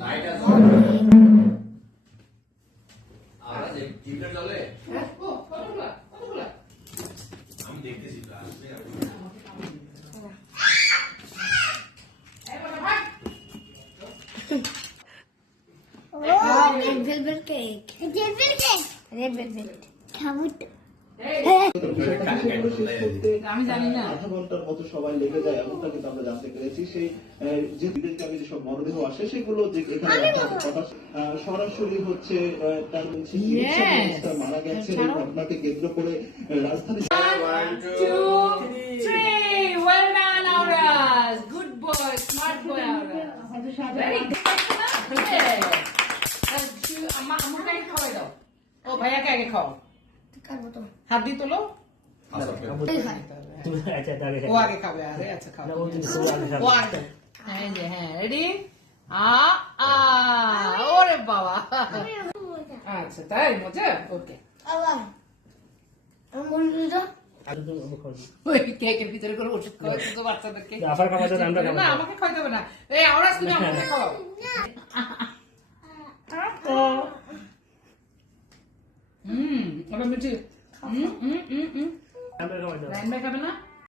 Light আছে আর আছে টিভিটা চলে ও কতগুলা আমি দেখতেছি তো আসবে red velvet cake. Red velvet. খাবো তো। আমি জানি না আধা ঘন্টার মতো সবাই লেগে যায় এমনটা কিন্তু আমরা জানতে পেরেছি সেই যে বিদেশগামী যেসব মরদেহ আসে সেগুলো যে এখানে সরাসরি হচ্ছে তার বলছি মারা গেছে এই ঘটনাকে কেন্দ্র করে রাজধানী 1 2 3 well done Auras good boy smart boy Auras very good আম্মা আমাকে খাওয়াই দাও ও ভাইয়াকে আগে খাও খাবো তো। হাত দিয়ে তোলো আচ্ছা তাহলে ও আগে খাবে আরে আচ্ছা খাও ও আগে এই যে হ্যাঁ রেডি ওরে বাবা আচ্ছা তাই মজা ওকে আবার আমার বন্ধুরা ওই কেকের ভিতরে করে ওষুধ খাওয়াচ্ছি তো বাচ্চাদেরকে আফার খাওয়াতে আমরা না আমাকে খাওয়াতে হবে না এই আওরাজ তুমি আমাকে খাওয়াও ওটা মিঠি আমরা খাওয়াতে লাইন বাই খাবে না